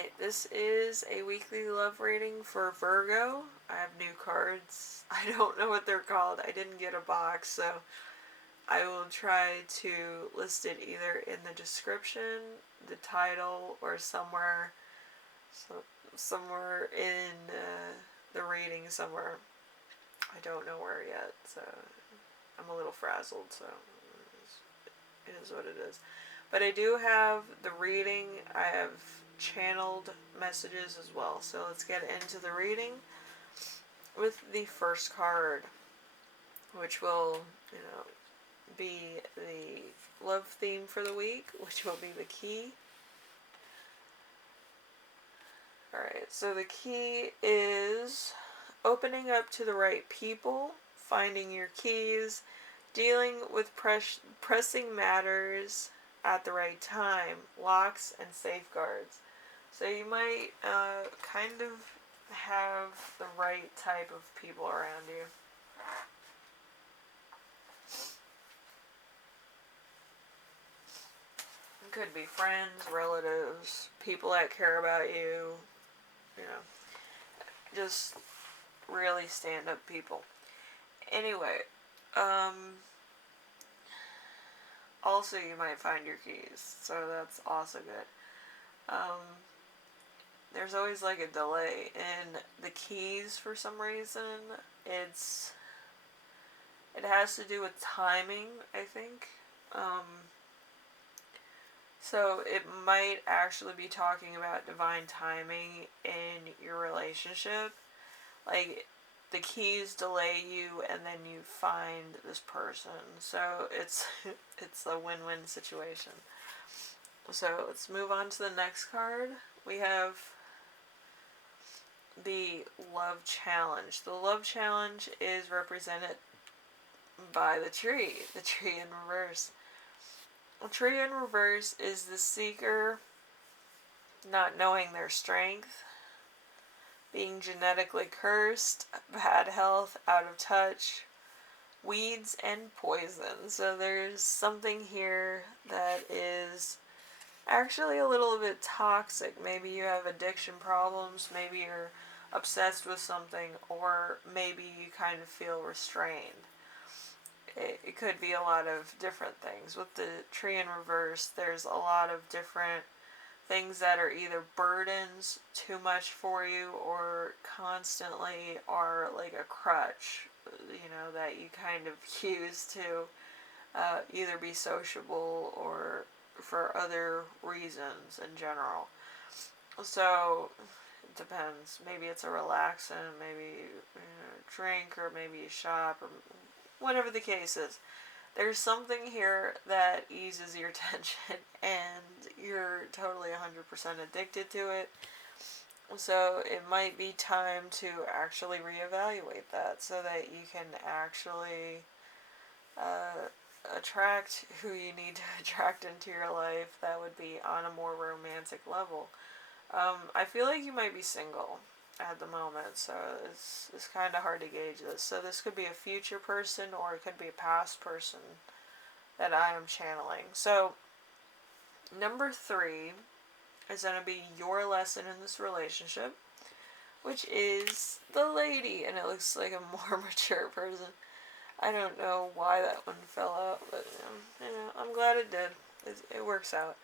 Alright, this is a weekly love reading for Virgo. I have new cards. I don't know what they're called. I didn't get a box, so I will try to list it either in the description, the title, or somewhere in the reading somewhere. I don't know where yet, so I'm a little frazzled, so it is what it is. But I do have the reading. I have channeled messages as well. So let's get into the reading with the first card, which will, be the love theme for the week, which will be the key. Alright, so the key is opening up to the right people, finding your keys, dealing with pressing matters at the right time, locks and safeguards. So you might kind of have the right type of people around you. It could be friends, relatives, people that care about you, just really stand-up people. Anyway, also you might find your keys, so that's also good. There's always like a delay in the keys for some reason. It has to do with timing, I think. So it might actually be talking about divine timing in your relationship. Like, the keys delay you and then you find this person. So it's a win-win situation. So let's move on to the next card. We have the love challenge. The love challenge is represented by the tree in reverse. The tree in reverse is the seeker not knowing their strength, being genetically cursed, bad health, out of touch, weeds and poison. So there's something here that is actually a little bit toxic. Maybe you have addiction problems, maybe you're obsessed with something, or maybe you kind of feel restrained. It could be a lot of different things. With the tree in reverse, there's a lot of different things that are either burdens too much for you or constantly are like a crutch, that you kind of use to either be sociable or for other reasons in general. So it depends. Maybe it's a relaxant, maybe drink, or maybe you shop, or whatever the case is. There's something here that eases your tension and you're totally 100% addicted to it. So it might be time to actually reevaluate that so that you can actually attract who you need to attract into your life that would be on a more romantic level. I feel like you might be single at the moment, so it's kind of hard to gauge this. So this could be a future person or it could be a past person that I am channeling. So number 3 is going to be your lesson in this relationship, which is the lady, and it looks like a more mature person. I don't know why that one fell out, but I'm glad it did. It works out.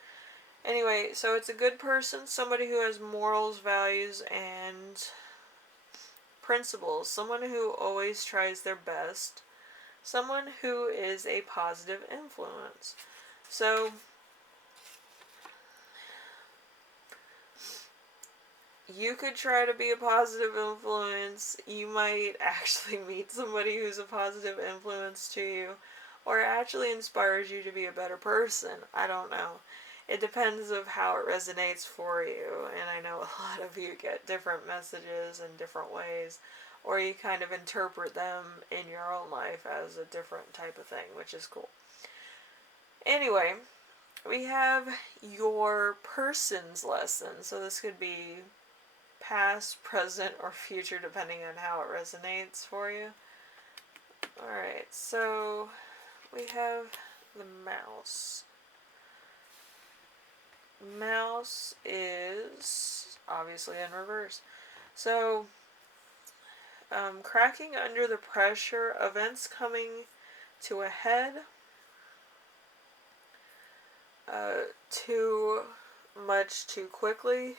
Anyway, so it's a good person, somebody who has morals, values, and principles, someone who always tries their best, someone who is a positive influence. So you could try to be a positive influence. You might actually meet somebody who's a positive influence to you, or actually inspires you to be a better person. I don't know. It depends of how it resonates for you, and I know a lot of you get different messages in different ways, or you kind of interpret them in your own life as a different type of thing, which is cool. Anyway, we have your person's lesson. So this could be past, present, or future, depending on how it resonates for you. Alright, so we have the mouse. Mouse is obviously in reverse. So, cracking under the pressure, events coming to a head, too much too quickly,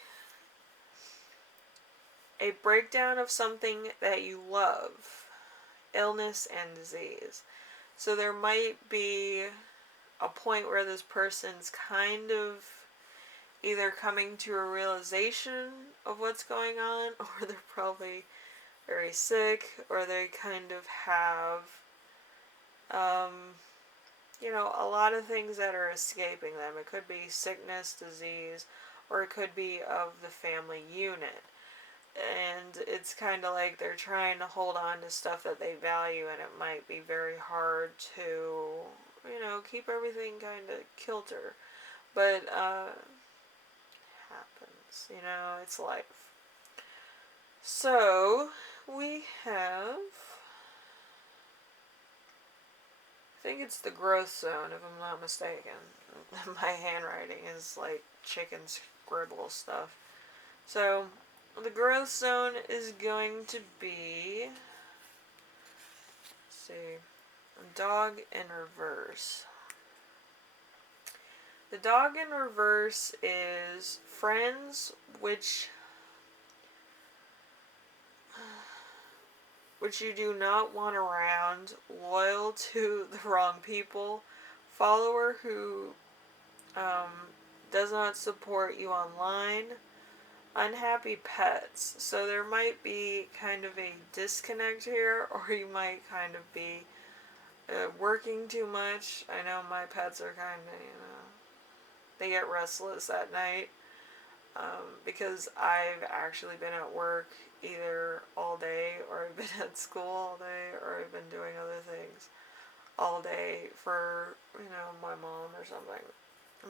a breakdown of something that you love, illness and disease. So there might be a point where this person's kind of either coming to a realization of what's going on, or they're probably very sick, or they kind of have, a lot of things that are escaping them. It could be sickness, disease, or it could be of the family unit. And it's kind of like they're trying to hold on to stuff that they value, and it might be very hard to, keep everything kind of kilter. But, happens, it's life. So, we have, I think it's the growth zone, if I'm not mistaken. My handwriting is like chicken scribble stuff. So, the growth zone is going to be, let's see, dog in reverse. The dog in reverse is friends which you do not want around, loyal to the wrong people, follower who does not support you online, unhappy pets. So there might be kind of a disconnect here, or you might kind of be working too much. I know my pets are kind of, they get restless at night because I've actually been at work either all day, or I've been at school all day, or I've been doing other things all day for, my mom or something.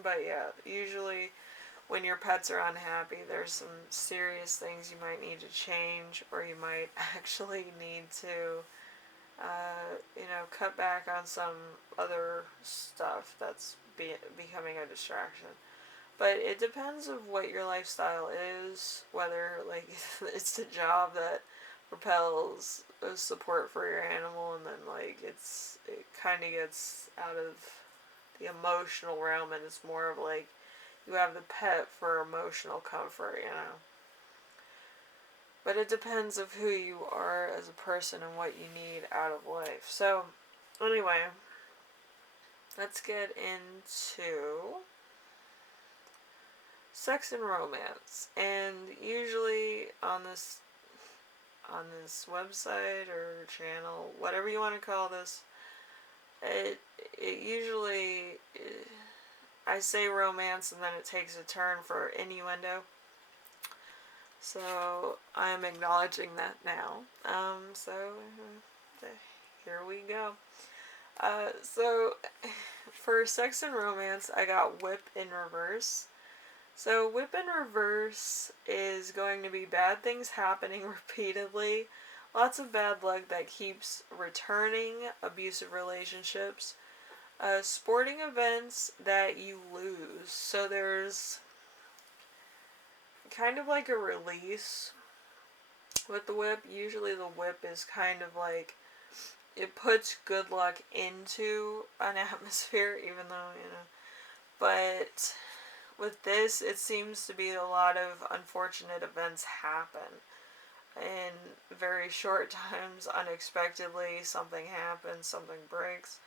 But yeah, usually when your pets are unhappy, there's some serious things you might need to change, or you might actually need to, cut back on some other stuff that's becoming a distraction. But it depends of what your lifestyle is, whether, like, it's the job that propels support for your animal, and then, like, it kind of gets out of the emotional realm, and it's more of, like, you have the pet for emotional comfort, But it depends of who you are as a person and what you need out of life. So, anyway, let's get into sex and romance. And usually on this website or channel, whatever you want to call this, it usually, I say romance and then it takes a turn for innuendo. So I'm acknowledging that now. So here we go. So for sex and romance, I got whip in reverse. So whip in reverse is going to be bad things happening repeatedly, lots of bad luck that keeps returning, abusive relationships, sporting events that you lose. So there's kind of like a release with the whip. Usually the whip is kind of like, it puts good luck into an atmosphere, even though, but with this, it seems to be a lot of unfortunate events happen in very short times. Unexpectedly, something happens, something breaks.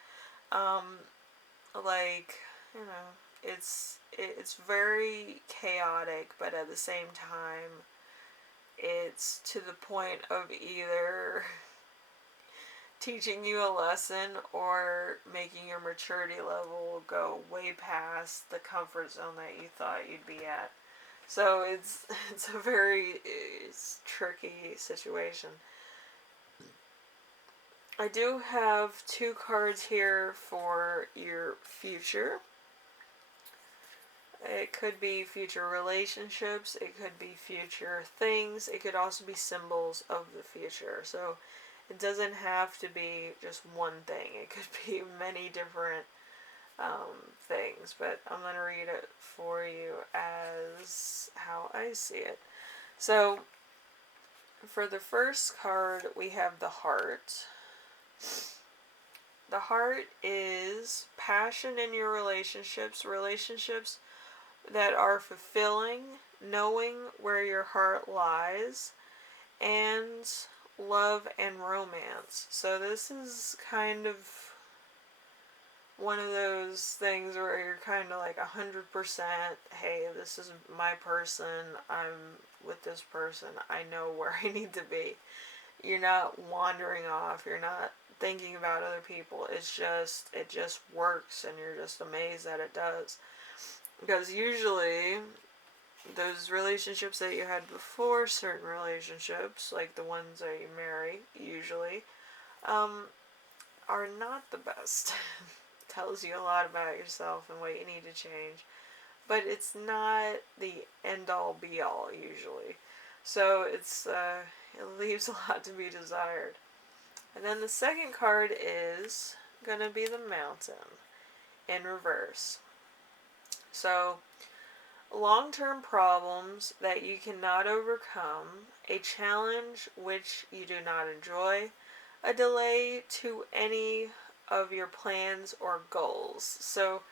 It's very chaotic, but at the same time, it's to the point of either teaching you a lesson or making your maturity level go way past the comfort zone that you thought you'd be at. So it's a very tricky situation. I do have 2 cards here for your future. It could be future relationships, it could be future things, it could also be symbols of the future. So it doesn't have to be just one thing. It could be many different things, but I'm going to read it for you as how I see it. So, for the first card, we have the Heart. The Heart is passion in your relationships, relationships that are fulfilling, knowing where your heart lies, and love and romance. So this is kind of one of those things where you're kind of like 100%, hey, this is my person, I'm with this person, I know where I need to be. You're not wandering off, you're not thinking about other people. It just works, and you're just amazed that it does. Because usually those relationships that you had before, certain relationships, like the ones that you marry, usually, are not the best. Tells you a lot about yourself and what you need to change. But it's not the end-all, be-all, usually. So it leaves a lot to be desired. And then the second card is going to be the Mountain in reverse. So, long-term problems that you cannot overcome, a challenge which you do not enjoy, a delay to any of your plans or goals. So,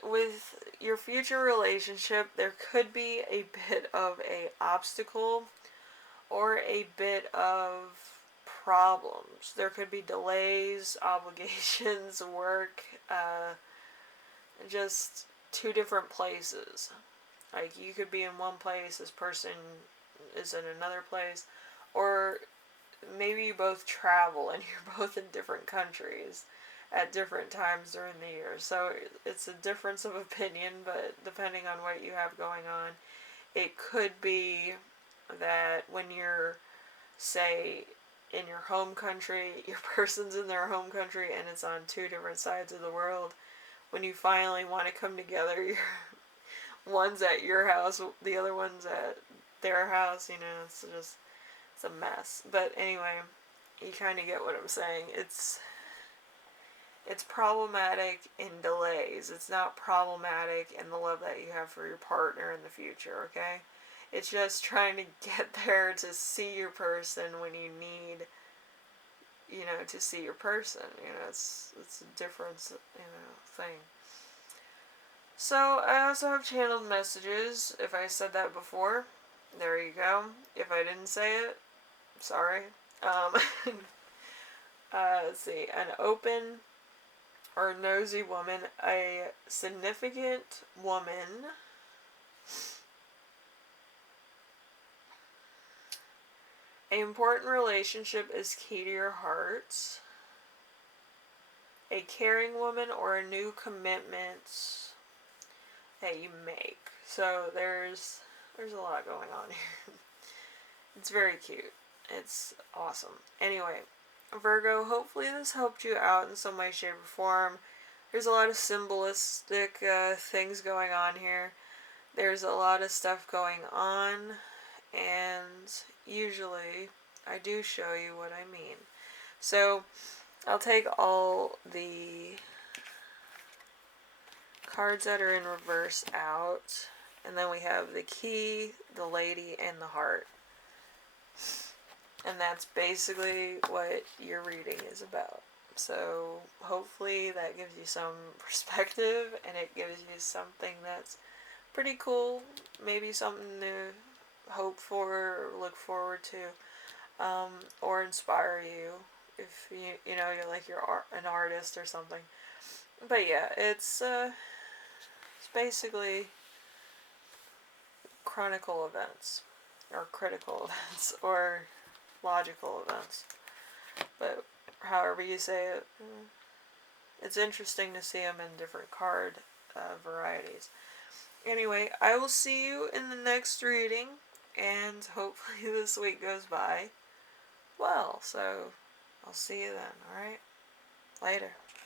with your future relationship, there could be a bit of a obstacle or a bit of problems. There could be delays, obligations, work, just two different places. Like, you could be in one place, this person is in another place, or maybe you both travel and you're both in different countries at different times during the year. So it's a difference of opinion, but depending on what you have going on, it could be that when you're, say, in your home country, your person's in their home country and it's on two different sides of the world. When you finally want to come together, one's at your house, the other one's at their house, it's a mess. But anyway, you kind of get what I'm saying. It's problematic in delays. It's not problematic in the love that you have for your partner in the future, okay? It's just trying to get there to see your person when you need, to see your person. It's a different, thing. So, I also have channeled messages. If I said that before, there you go. If I didn't say it, sorry. Let's see. An open or nosy woman, a significant woman, an important relationship is key to your heart, a caring woman, or a new commitment that you make. So there's a lot going on here. It's very cute. It's awesome. Anyway, Virgo, hopefully this helped you out in some way, shape, or form. There's a lot of symbolistic things going on here. There's a lot of stuff going on, and usually I do show you what I mean. So I'll take all the cards that are in reverse out, and then we have the Key, the Lady, and the Heart. And that's basically what your reading is about. So hopefully that gives you some perspective, and it gives you something that's pretty cool, maybe something to hope for or look forward to, or inspire you if you're like an artist or something. But yeah, it's basically chronicle events, or critical events, or logical events. But however you say it, it's interesting to see them in different card varieties. Anyway, I will see you in the next reading, and hopefully this week goes by well. So I'll see you then, alright? Later.